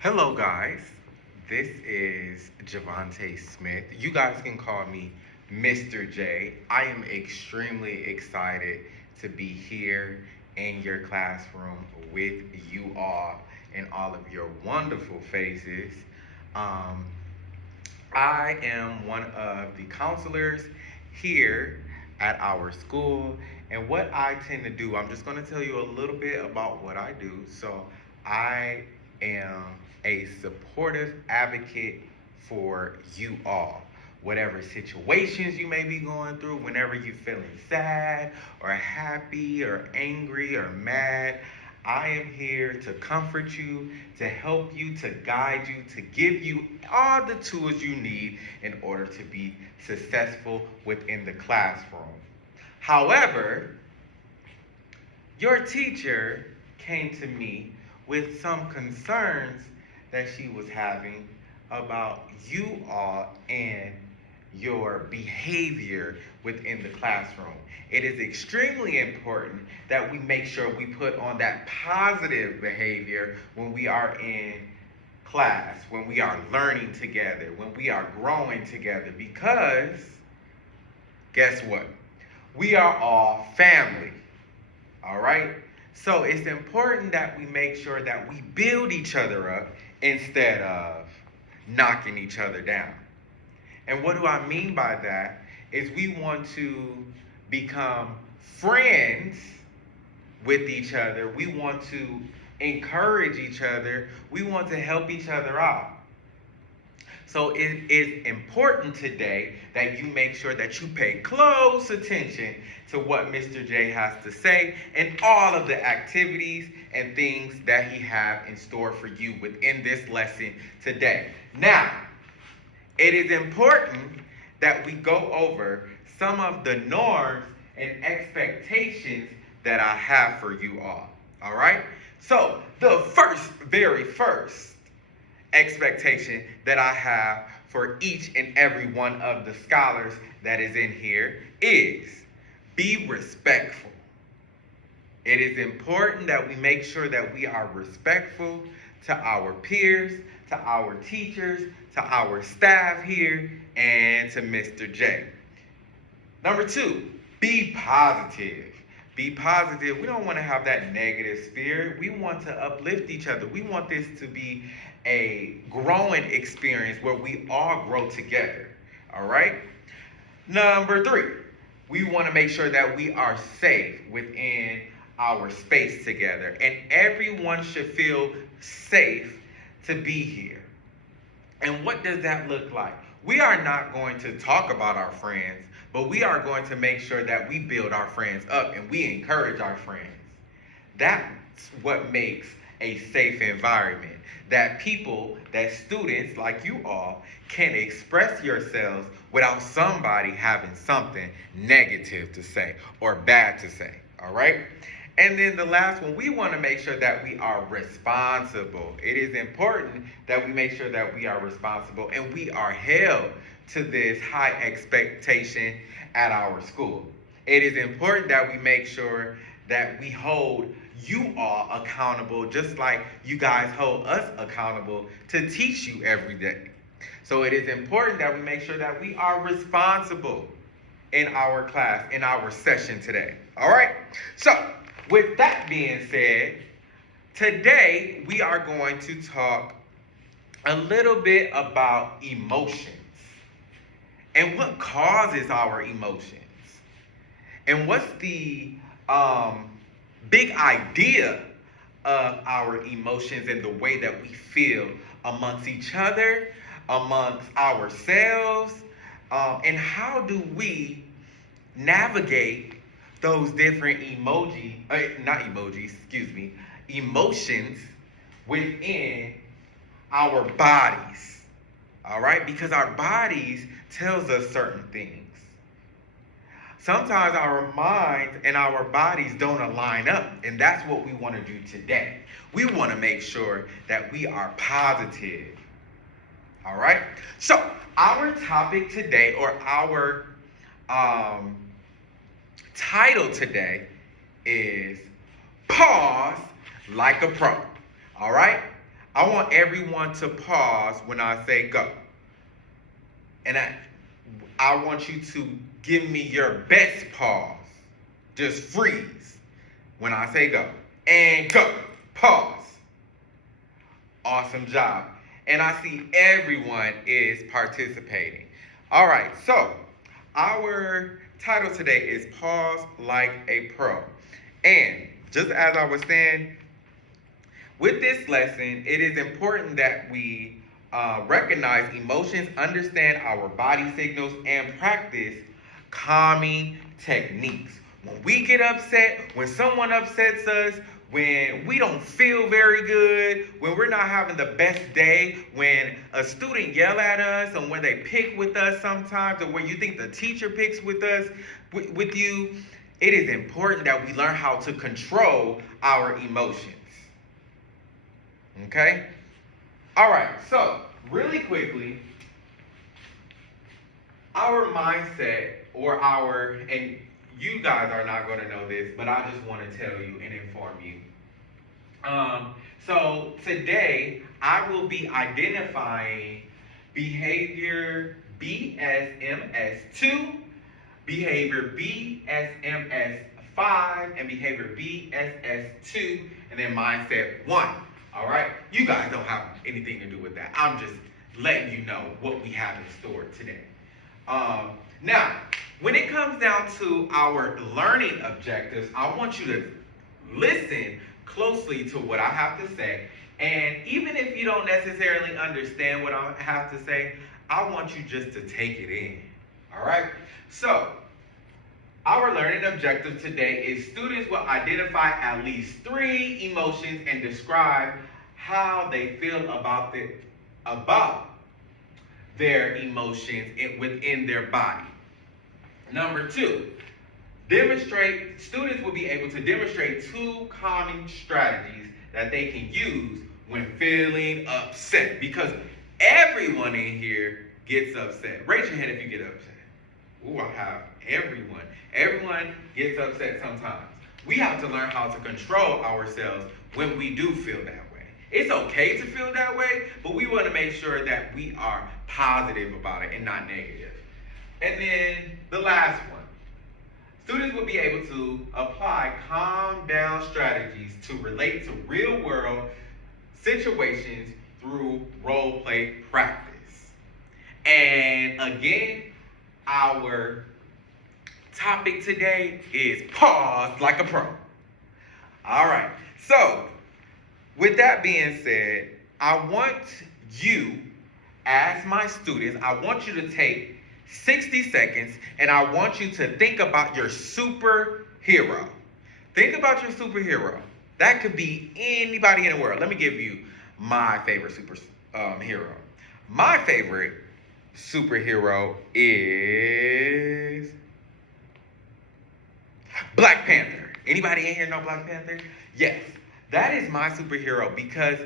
Hello, guys. This is Javante Smith. You guys can call me Mr. J. I am extremely excited to be here in your classroom with you all and all of your wonderful faces. Um, I am one of the counselors here at our school. And what I tend to do, I'm just going to tell you a little bit about what I do. So, I am a supportive advocate for you all. Whatever situations you may be going through, whenever you're feeling sad or happy or angry or mad, I am here to comfort you, to help you, to guide you, to give you all the tools you need in order to be successful within the classroom. However, your teacher came to me with some concerns that she was having about you all and your behavior within the classroom. It is extremely important that we make sure we put on that positive behavior when we are in class, when we are learning together, when we are growing together, because guess what? We are all family. All right? So it's important that we make sure that we build each other up instead of knocking each other down. And what do I mean by that? Is we want to become friends with each other. We want to encourage each other. We want to help each other out. So it is important today that you make sure that you pay close attention to what Mr. J has to say and all of the activities and things that he have in store for you within this lesson today. Now, it is important that we go over some of the norms and expectations that I have for you all. All right? So, the very first expectation that I have for each and every one of the scholars that is in here is be respectful. It is important that we make sure that we are respectful to our peers, to our teachers, to our staff here, and to Mr. J. Number two, be positive. Be positive. We don't want to have that negative spirit. We want to uplift each other. We want this to be a growing experience where we all grow together. All right? Number three, we want to make sure that we are safe within our space together. And everyone should feel safe to be here. And what does that look like? We are not going to talk about our friends, but we are going to make sure that we build our friends up and we encourage our friends. That's what makes a safe environment. That people, that students like you all, can express yourselves without somebody having something negative to say or bad to say. All right? And then the last one, we want to make sure that we are responsible. It is important that we make sure that we are responsible and we are held to this high expectation at our school. It is important that we make sure that we hold you all accountable just like you guys hold us accountable to teach you every day. So it is important that we make sure that we are responsible in our class, in our session today. All right? So, with that being said, today we are going to talk a little bit about emotions and what causes our emotions and what's the big idea of our emotions and the way that we feel amongst each other, amongst ourselves, and how do we navigate those different emotions within our bodies. All right? Because our bodies tells us certain things. Sometimes our minds and our bodies don't align up, and that's what we want to do today. We want to make sure that we are positive. All right? So, our topic today, or our title today, is Pause Like a Pro. All right? I want everyone to pause when I say go. And I want you to give me your best pause. Just freeze when I say go. And go. Pause. Awesome job. And I see everyone is participating. All right, so our title today is Pause Like a Pro. And just as I was saying, with this lesson, it is important that we recognize emotions, understand our body signals, and practice calming techniques. When we get upset, when someone upsets us, when we don't feel very good, when we're not having the best day, when a student yell at us, and when they pick with us sometimes, or when you think the teacher picks with us, with you, it is important that we learn how to control our emotions. Okay? All right, so really quickly, our mindset and you guys are not going to know this, but I just want to tell you and inform you. So today, I will be identifying behavior BSMS2, behavior BSMS5, and behavior BSS2, and then mindset 1. All right? You guys don't have anything to do with that. I'm just letting you know what we have in store today. Now, when it comes down to our learning objectives, I want you to listen closely to what I have to say. And even if you don't necessarily understand what I have to say, I want you just to take it in. All right? So, our learning objective today is students will identify at least 3 emotions and describe how they feel about their emotions within their body. Number 2, students will be able to demonstrate 2 calming strategies that they can use when feeling upset. Because everyone in here gets upset. Raise your hand if you get upset. Ooh, I have everyone. Everyone gets upset sometimes. We have to learn how to control ourselves when we do feel that way. It's okay to feel that way, but we want to make sure that we are positive about it and not negative. And then the last one. Students will be able to apply calm down strategies to relate to real world situations through role play practice. And again, our topic today is pause like a pro. All right. So, with that being said, I want you, as my students, I want you to take 60 seconds and I want you to think about your superhero. Think about your superhero. That could be anybody in the world. Let me give you my favorite hero. My favorite superhero is Black Panther. Anybody in here know Black Panther? Yes. That is my superhero because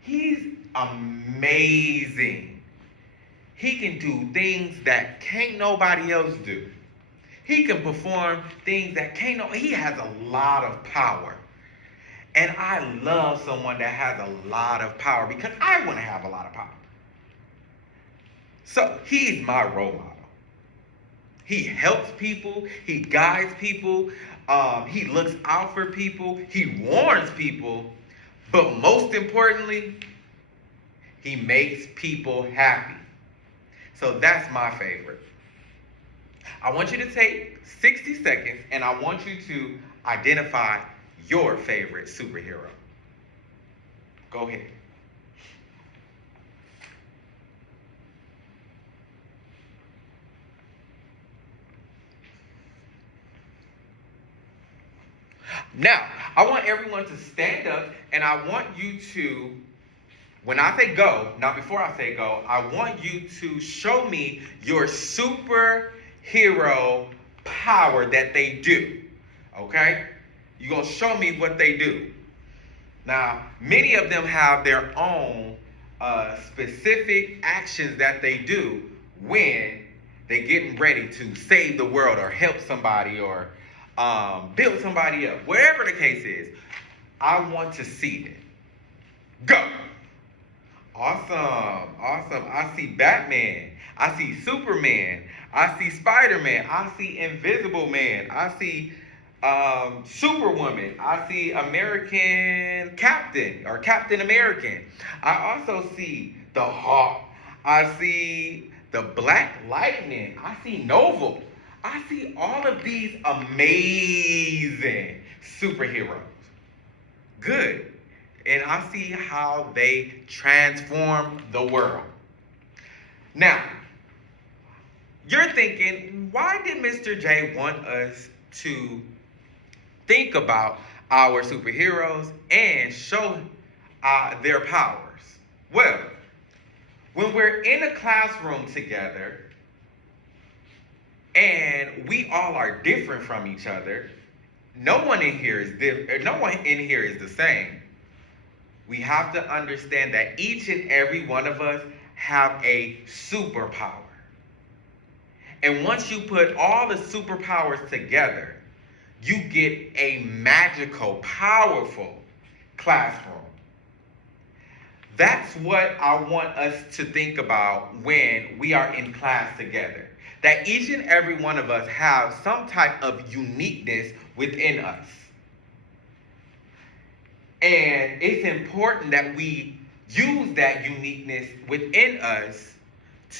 he's amazing. He can do things that can't nobody else do. He can perform things that he has a lot of power. And I love someone that has a lot of power because I want to have a lot of power. So he's my role model. He helps people. He guides people. He looks out for people. He warns people. But most importantly, he makes people happy. So that's my favorite. I want you to take 60 seconds and I want you to identify your favorite superhero. Go ahead. Now, I want everyone to stand up and I want you to, when I say go, now before I say go, I want you to show me your superhero power that they do. Okay? You're going to show me what they do. Now, many of them have their own specific actions that they do when they're getting ready to save the world or help somebody or build somebody up. Whatever the case is, I want to see it. Go. Awesome, awesome. I see Batman. I see Superman. I see Spider-Man. I see Invisible Man. I see Superwoman. I see American Captain or Captain American. I also see the Hawk. I see the Black Lightning. I see Nova. I see all of these amazing superheroes. Good. And I see how they transform the world. Now, you're thinking, why did Mr. J want us to think about our superheroes and show their powers? Well, when we're in a classroom together and we all are different from each other, no one in here is no one in here is the same. We have to understand that each and every one of us have a superpower. And once you put all the superpowers together, you get a magical, powerful classroom. That's what I want us to think about when we are in class together. That each and every one of us have some type of uniqueness within us. And it's important that we use that uniqueness within us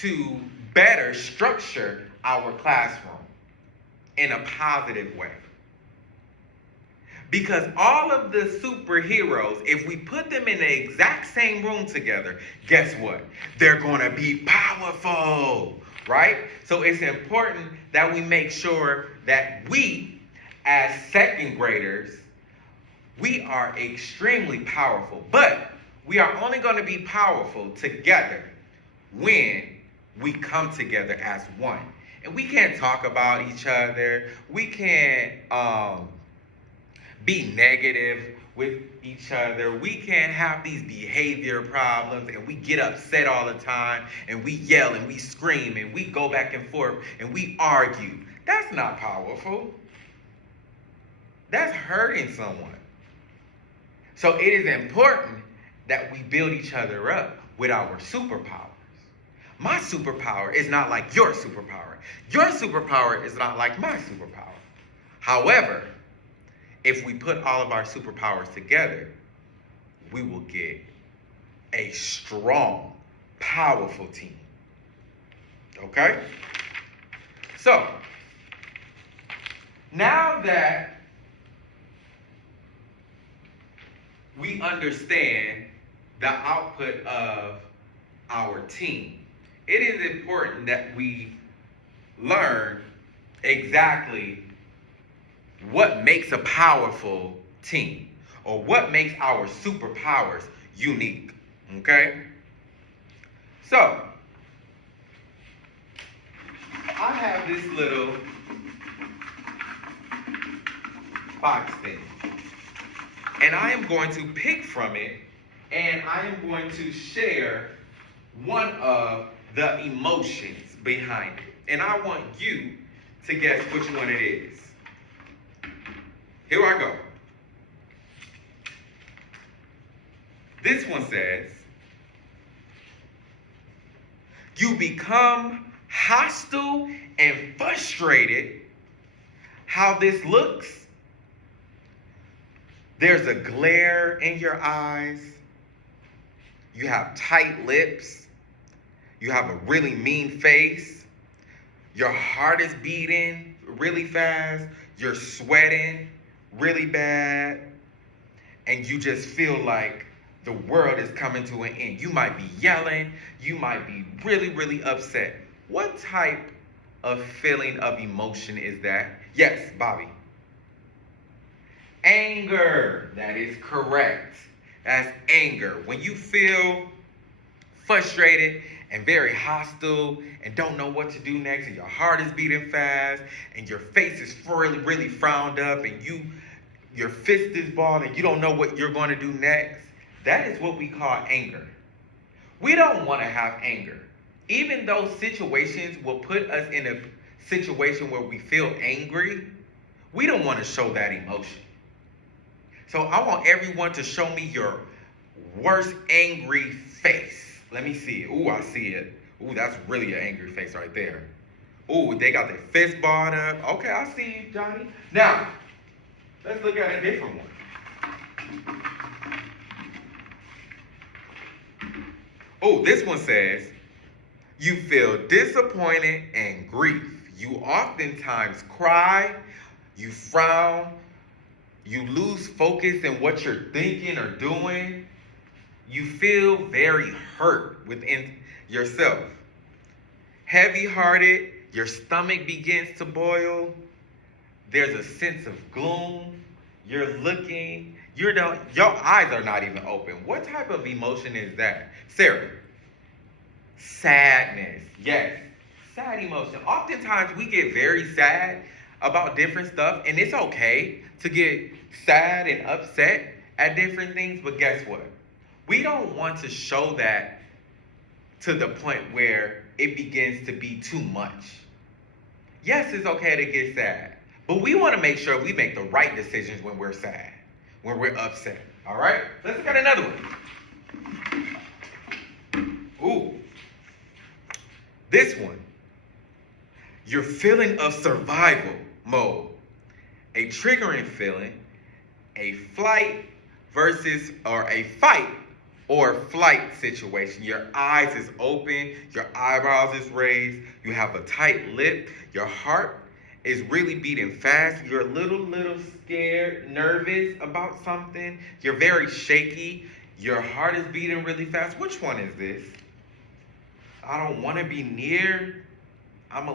to better structure our classroom in a positive way. Because all of the superheroes, if we put them in the exact same room together, guess what? They're going to be powerful, right? So it's important that we make sure that we, as second graders, we are extremely powerful. But we are only going to be powerful together when we come together as one. And we can't talk about each other. We can't be negative with each other. We can't have these behavior problems and we get upset all the time and we yell and we scream and we go back and forth and we argue. That's not powerful. That's hurting someone. So it is important that we build each other up with our superpowers. My superpower is not like your superpower. Your superpower is not like my superpower. However, if we put all of our superpowers together, we will get a strong, powerful team. Okay? So, now that we understand the output of our team, it is important that we learn exactly what makes a powerful team or what makes our superpowers unique. Okay? So, I have this little box thing. And I am going to pick from it and I am going to share one of the emotions behind it. And I want you to guess which one it is. Here I go. This one says, you become hostile and frustrated. How this looks? There's a glare in your eyes. You have tight lips. You have a really mean face. Your heart is beating really fast. You're sweating really bad. And you just feel like the world is coming to an end. You might be yelling. You might be really, really upset. What type of feeling of emotion is that? Yes, Bobby. Anger. That is correct. That's anger. When you feel frustrated and very hostile and don't know what to do next, and your heart is beating fast and your face is really, really frowned up and your fist is balled and you don't know what you're going to do next, that is what we call anger. We don't want to have anger. Even though situations will put us in a situation where we feel angry, we don't want to show that emotion. So I want everyone to show me your worst angry face. Let me see it. Ooh, I see it. Ooh, that's really an angry face right there. Ooh, they got their fist balled up. Okay, I see you, Johnny. Now, let's look at a different one. Oh, this one says, you feel disappointed and grief. You oftentimes cry, you frown, you lose focus in what you're thinking or doing. You feel very hurt within yourself. Heavy-hearted, your stomach begins to boil. There's a sense of gloom. You're looking, your eyes are not even open. What type of emotion is that? Sarah? Sadness. Yes. Sad emotion. Oftentimes we get very sad about different stuff, and it's okay to get sad and upset at different things, but guess what? We don't want to show that to the point where it begins to be too much. Yes, it's okay to get sad, but we want to make sure we make the right decisions when we're sad, when we're upset. All right? Let's look at another one. Ooh. This one. Your feeling of survival mode. A triggering feeling, a flight versus, or a fight or flight situation. Your eyes is open, your eyebrows is raised, you have a tight lip, your heart is really beating fast, you're a little scared, nervous about something, you're very shaky, your heart is beating really fast. Which one is this? I don't want to be near. I'm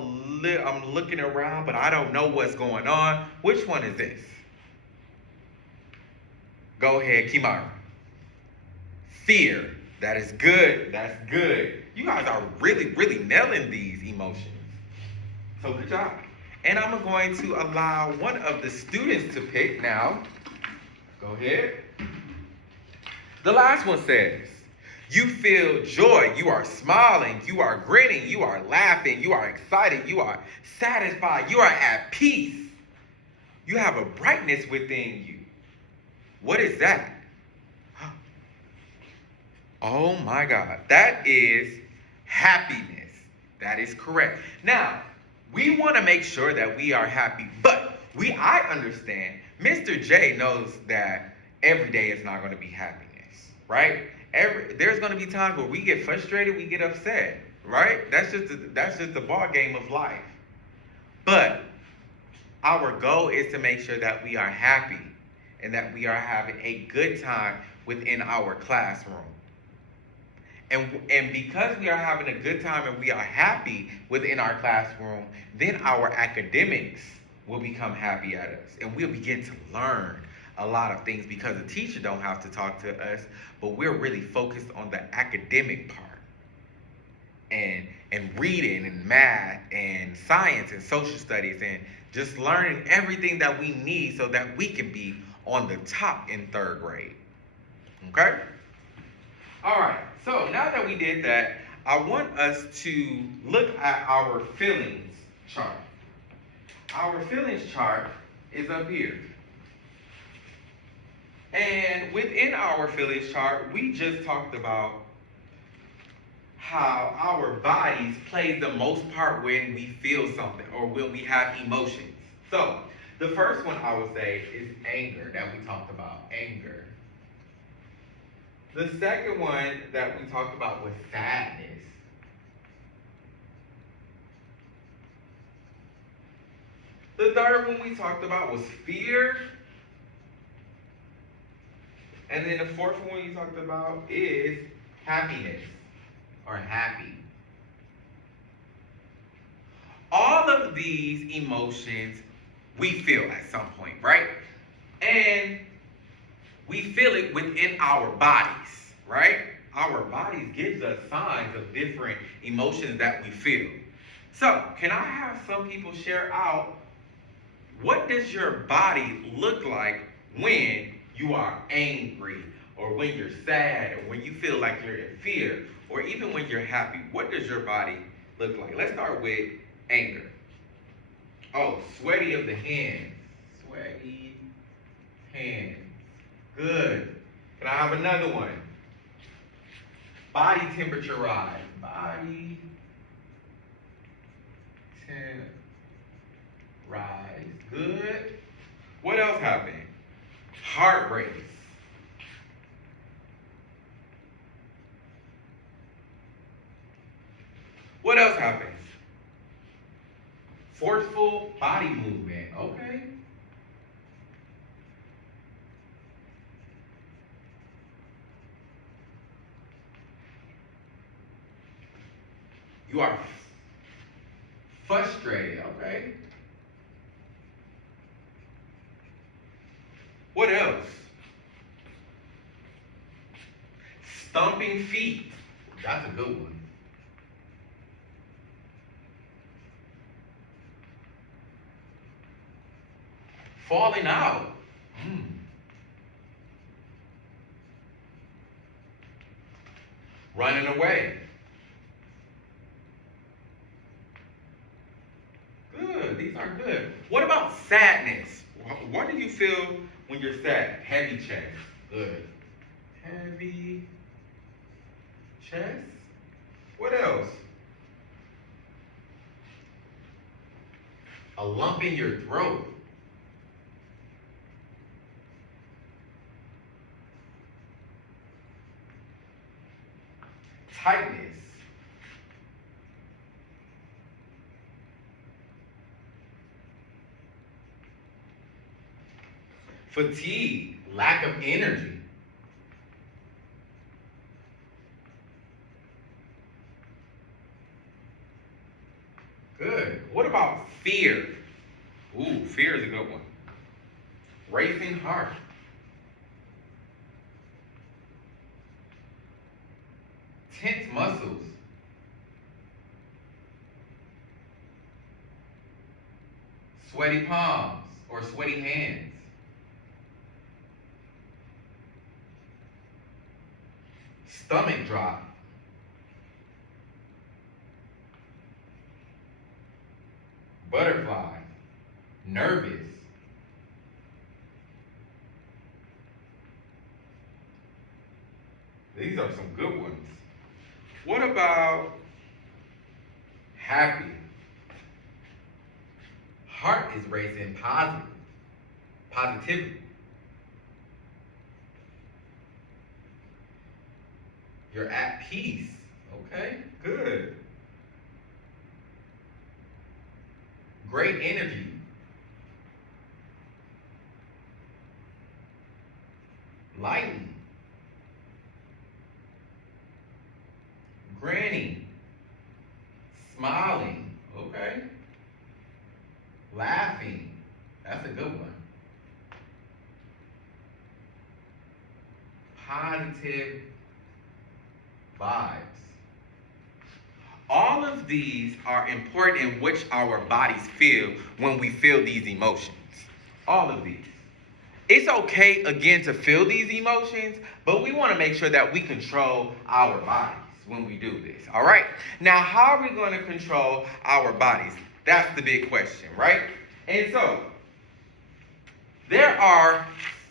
looking around, but I don't know what's going on. Which one is this? Go ahead, Kimara. Fear. That is good. That's good. You guys are really nailing these emotions. So good job. And I'm going to allow one of the students to pick now. Go ahead. The last one says, you feel joy, you are smiling, you are grinning, you are laughing, you are excited, you are satisfied, you are at peace. You have a brightness within you. What is that? Oh my God, that is happiness. That is correct. Now, we want to make sure that we are happy, but I understand, Mr. J knows that every day is not going to be happiness, right? There's going to be times where we get frustrated, we get upset, right? That's just the ball game of life. But our goal is to make sure that we are happy and that we are having a good time within our classroom. And because we are having a good time and we are happy within our classroom, then our academics will become happy at us. And we'll begin to learn a lot of things because the teacher don't have to talk to us, but we're really focused on the academic part. And reading and math and science and social studies and just learning everything that we need so that we can be on the top in third grade. Okay? All right, so now that we did that, I want us to look at our feelings chart. Our feelings chart is up here. And within our feelings chart, we just talked about how our bodies play the most part when we feel something or when we have emotions. So, the first one I would say is anger that we talked about, anger. The second one that we talked about was sadness. The third one we talked about was fear. And then the fourth one we talked about is happiness or happy. All of these emotions we feel at some point, right? And we feel it within our bodies, right? Our bodies gives us signs of different emotions that we feel. So, can I have some people share out what does your body look like when you are angry or when you're sad or when you feel like you're in fear or even when you're happy? What does your body look like? Let's start with anger. Oh, sweaty of the hands. Sweaty hands. Good. Can I have another one? Body temperature rise. Body temp rise. Good. What else happened? Heart race. What else happens? Forceful body movement. Okay. You are frustrated. Okay. What else? Stomping feet. That's a good one. Falling out. Mm. Running away. Good. These are good. What about sadness? What do you feel when you're sad? Heavy chest. Good. Heavy chest. What else? A lump in your throat. Tightness. Fatigue. Lack of energy. Good. What about fear? Ooh, fear is a good one. Racing heart. Tense muscles. Sweaty palms or sweaty hands. Stomach drop. Butterfly. Nervous. These are some good ones. What about happy? Heart is racing positive. Positivity. You're at peace. Okay, good. Great energy. Lighten. Grinning. Smiling. Okay. Laughing. That's a good one. Positive vibes. All of these are important in which our bodies feel when we feel these emotions. All of these. It's okay, again, to feel these emotions, but we want to make sure that we control our bodies when we do this. All right? Now, how are we going to control our bodies? That's the big question, right? And so, there are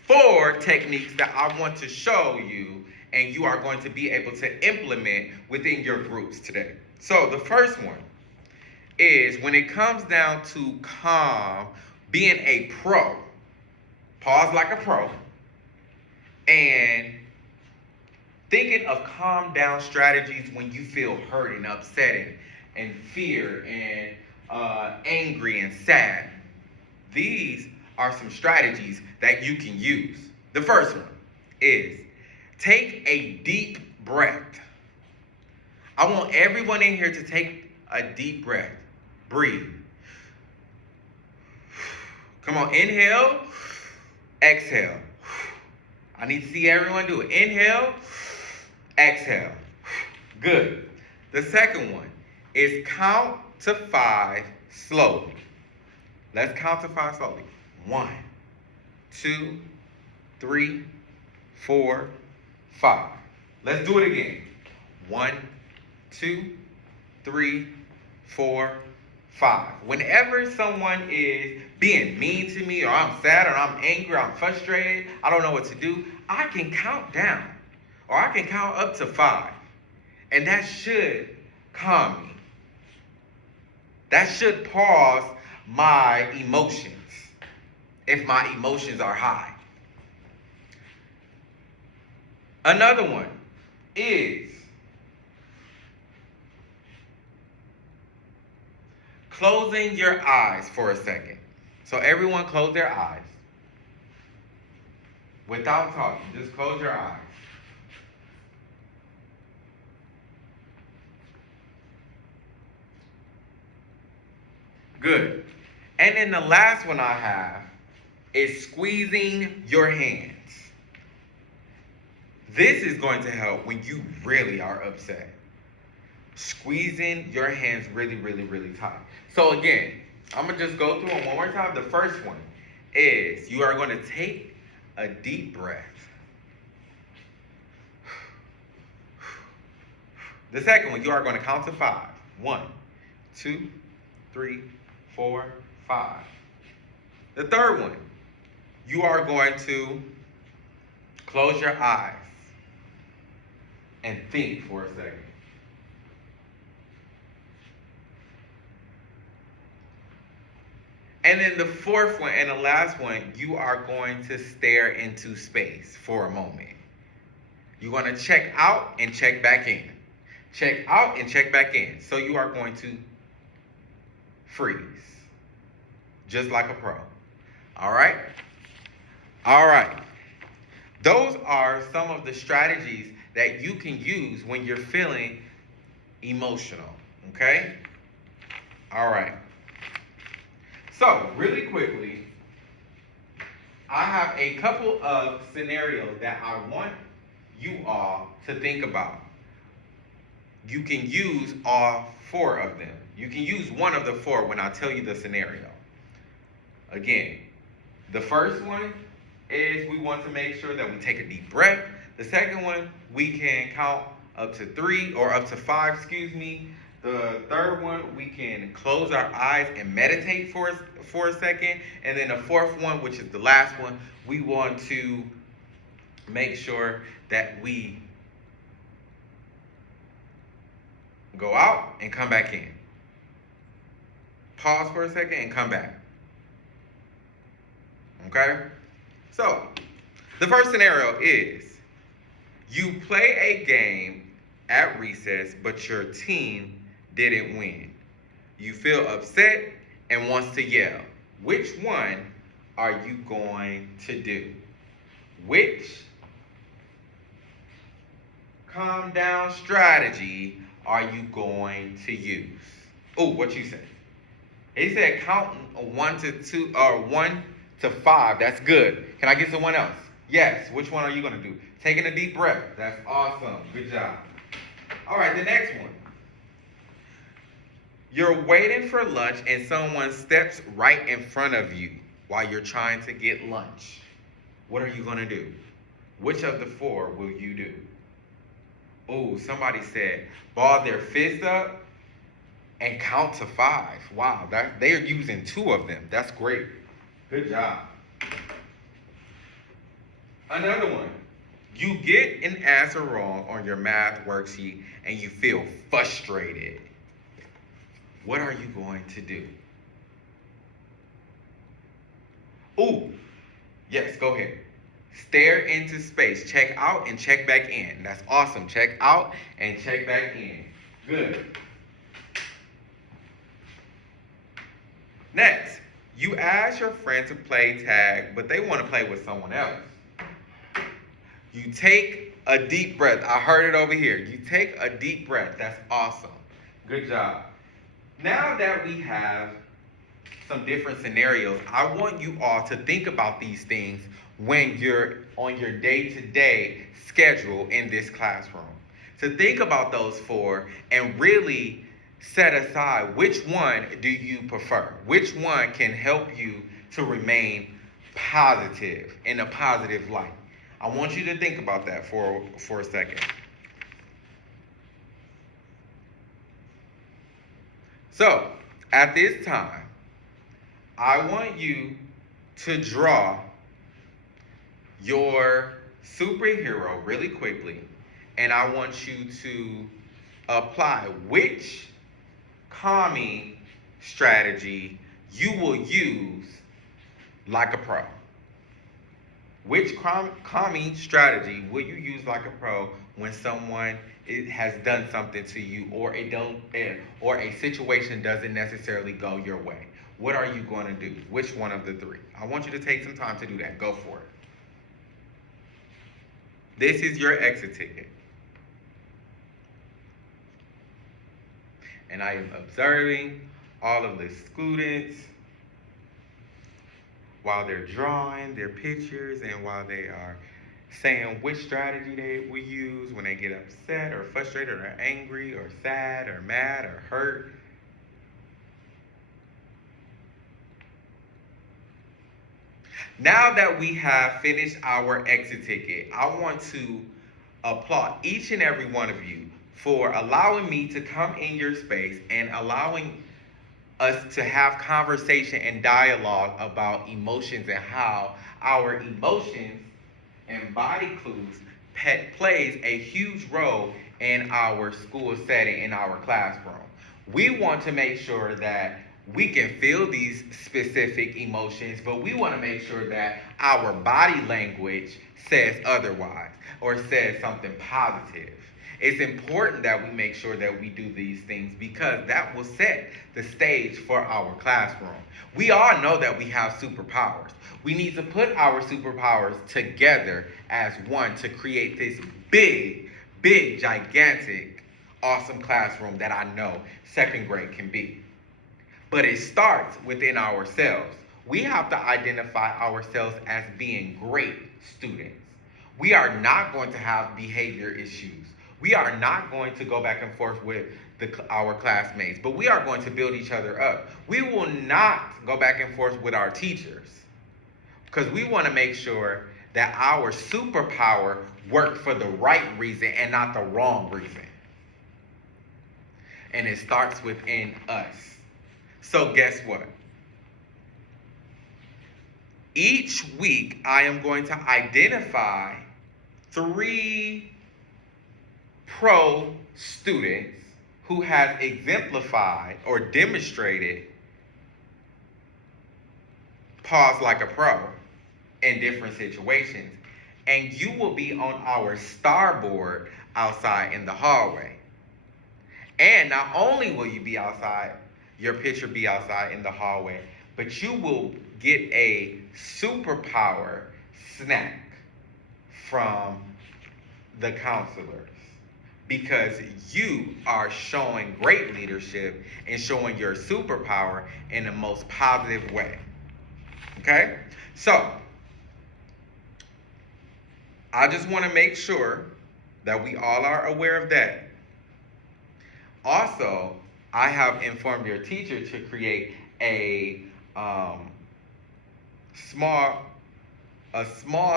4 techniques that I want to show you, and you are going to be able to implement within your groups today. So the first one is, when it comes down to calm, being a pro, pause like a pro, and thinking of calm down strategies when you feel hurt and upset and fear and angry and sad. These are some strategies that you can use. The first one is, take a deep breath. I want everyone in here to take a deep breath. Breathe. Come on, inhale, exhale. I need to see everyone do it. Inhale, exhale. Good. The second one is, count to 5 slowly. Let's count to 5 slowly. 1, 2, 3, 4, 5. Let's do it again. 1, 2, 3, 4, 5. Whenever someone is being mean to me, or I'm sad, or I'm angry, or I'm frustrated, I don't know what to do, I can count down, or I can count up to 5. And that should calm me. That should pause my emotions if my emotions are high. Another one is closing your eyes for a second. So everyone close their eyes. Without talking, just close your eyes. Good. And then the last one I have is squeezing your hands. This is going to help when you really are upset. Squeezing your hands really, really, really tight. So again, I'm going to just go through them one more time. The first one is you are going to take a deep breath. The second one, you are going to count to 5. 1, 2, 3, 4, 5. The third one, you are going to close your eyes and think for a second. And then the fourth one and the last one, you are going to stare into space for a moment. You're going to check out and check back in. Check out and check back in. So you are going to freeze. Just like a pro. All right? All right. Those are some of the strategies that you can use when you're feeling emotional. Okay? All right. So, really quickly, I have a couple of scenarios that I want you all to think about. You can use all 4 of them. You can use one of the 4 when I tell you the scenario. Again, the first one is we want to make sure that we take a deep breath. The second one, we can count up to 3 or up to 5, excuse me. The third one, we can close our eyes and meditate for a second. And then the fourth one, which is the last one, we want to make sure that we go out and come back in. Pause for a second and come back. Okay? So, the first scenario is you play a game at recess, but your team didn't win. You feel upset and wants to yell. Which one are you going to do? Which calm down strategy are you going to use? Oh, what you say? He said counting 1 to 2 or 1 to 5. That's good. Can I get someone else? Yes. Which one are you going to do? Taking a deep breath. That's awesome. Good job. All right, the next one. You're waiting for lunch and someone steps right in front of you while you're trying to get lunch. What are you going to do? Which of the 4 will you do? Oh, somebody said ball their fist up and count to 5. Wow, they're using 2 of them. That's great. Good job. Another one. You get an answer wrong on your math worksheet and you feel frustrated. What are you going to do? Ooh, yes, go ahead. Stare into space. Check out and check back in. That's awesome. Check out and check back in. Good. Next, you ask your friend to play tag, but they want to play with someone else. You take a deep breath. I heard it over here. You take a deep breath. That's awesome. Good job. Now that we have some different scenarios, I want you all to think about these things when you're on your day-to-day schedule in this classroom. To think about those 4 and really set aside which one do you prefer? Which one can help you to remain positive in a positive light? I want you to think about that for a second. So, at this time, I want you to draw your superhero really quickly, and I want you to apply which calming strategy you will use like a pro. Which calming strategy will you use like a pro when someone has done something to you, or or a situation doesn't necessarily go your way? What are you going to do? Which one of the three? I want you to take some time to do that. Go for it. This is your exit ticket. And I am observing all of the students while they're drawing their pictures and while they are saying which strategy they will use when they get upset or frustrated or angry or sad or mad or hurt. Now that we have finished our exit ticket, I want to applaud each and every one of you for allowing me to come in your space and allowing us to have conversation and dialogue about emotions and how our emotions and body clues plays a huge role in our school setting, in our classroom. We want to make sure that we can feel these specific emotions, but we want to make sure that our body language says otherwise or says something positive. It's important that we make sure that we do these things because that will set the stage for our classroom. We all know that we have superpowers. We need to put our superpowers together as one to create this big, gigantic, awesome classroom that I know second grade can be. But it starts within ourselves. We have to identify ourselves as being great students. We are not going to have behavior issues. We are not going to go back and forth with our classmates, but we are going to build each other up. We will not go back and forth with our teachers because we want to make sure that our superpower works for the right reason and not the wrong reason. And it starts within us. So guess what? Each week, I am going to identify 3 pro students who have exemplified or demonstrated pause like a pro in different situations. And you will be on our starboard outside in the hallway. And not only will you be outside, your picture be outside in the hallway, but you will get a superpower snack from the counselors because you are showing great leadership and showing your superpower in the most positive way. Okay? So, I just want to make sure that we all are aware of that. Also, I have informed your teacher to create a small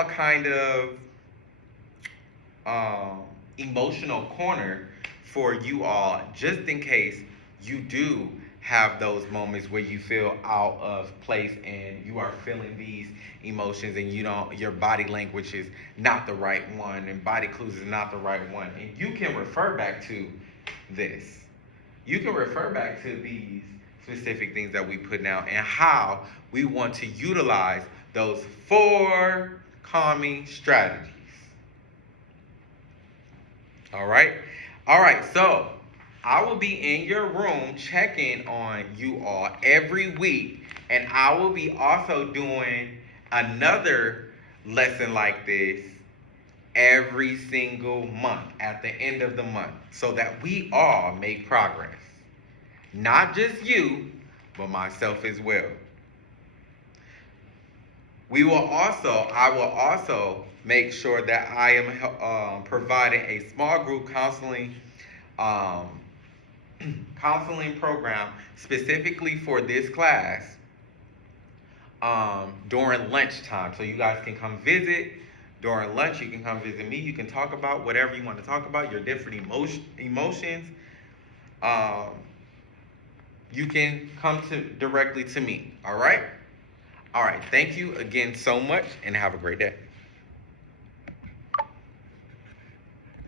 kind of emotional corner for you all, just in case you do have those moments where you feel out of place and you are feeling these emotions and your body language is not the right one and body clues is not the right one, and you can refer back to this. You can refer back to these specific things that we put down and how we want to utilize those 4 calming strategies. All right? All right, so I will be in your room checking on you all every week, and I will be also doing another lesson like this every single month at the end of the month so that we all make progress. Not just you, but myself as well. I will also make sure that I am providing a small group counseling program specifically for this class during lunchtime. So you guys can come visit during lunch. You can come visit me. You can talk about whatever you want to talk about, your different emotions. You can come directly to me. All right? All right. Thank you again so much and have a great day.